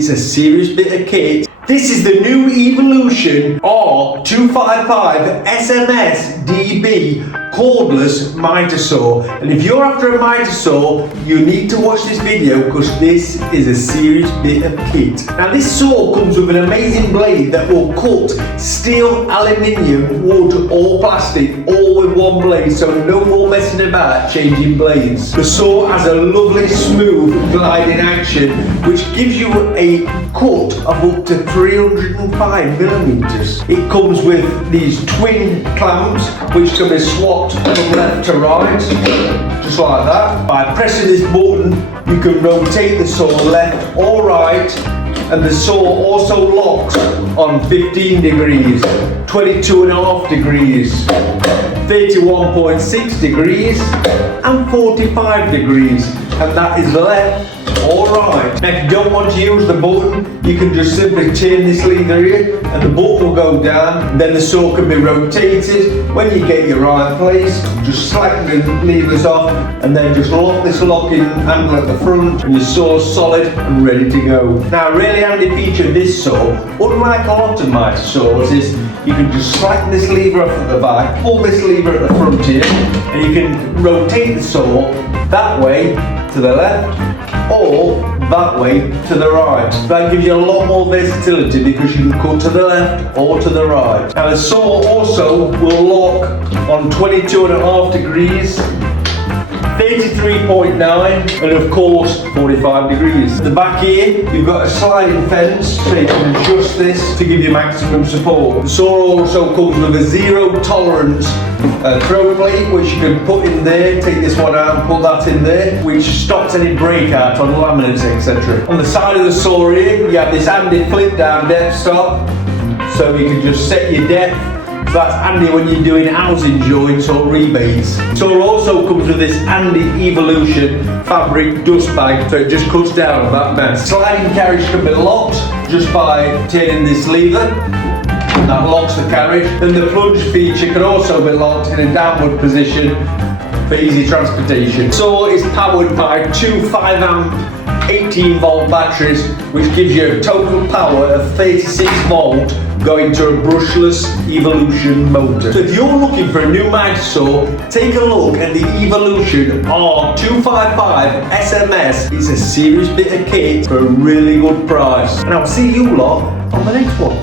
It's a serious bit of kit. This is the new Evolution R255SMS-DB cordless mitre saw. And if you're after a mitre saw, you need to watch this video because this is a serious bit of kit. Now this saw comes with an amazing blade that will cut steel, aluminium, wood or plastic all with one blade, so no more messing about changing blades. The saw has a lovely smooth gliding action which gives you a cut of up to 305mm. It comes with these twin clamps which can be swapped from left to right, just like that. By pressing this button you can rotate the saw left or right, and the saw also locks on 15 degrees, 22.5 degrees, 31.6 degrees and 45 degrees, and that is left or right. Now if you don't want to use the button, you can just simply turn this lever here and the button will go down. Then the saw can be rotated. When you get your right place, just slack the levers off and then just lock this locking handle at the front and your saw's solid and ready to go. Now a really handy feature of this saw, unlike a lot of mitre saws, is you can just slack this lever off at the back, pull this lever at the front here, and you can rotate the saw that way to the left or that way to the right. That gives you a lot more versatility because you can cut to the left or to the right. Now the saw also will lock on 22.5 degrees, 33.9 and of course 45 degrees. At the back here you've got a sliding fence so you can adjust this to give you maximum support. The saw also comes with a zero tolerance throw plate which you can put in there, take this one out and put that in there, which stops any breakout on laminates etc. On the side of the saw here you have this handy flip down depth stop, so you can just set your depth. So that's handy when you're doing housing joints or rebates. So it also comes with this handy Evolution fabric dust bag, so it just cuts down on that mess. Sliding carriage can be locked just by turning this lever. That locks the carriage. Then the plunge feature can also be locked in a downward position for easy transportation. So it's powered by two 5-amp 18-volt batteries, which gives you a total power of 36 volt going to a brushless Evolution motor. So if you're looking for a new mitre saw, take a look at the Evolution R255SMS. It's a serious bit of kit for a really good price. And I'll see you lot on the next one.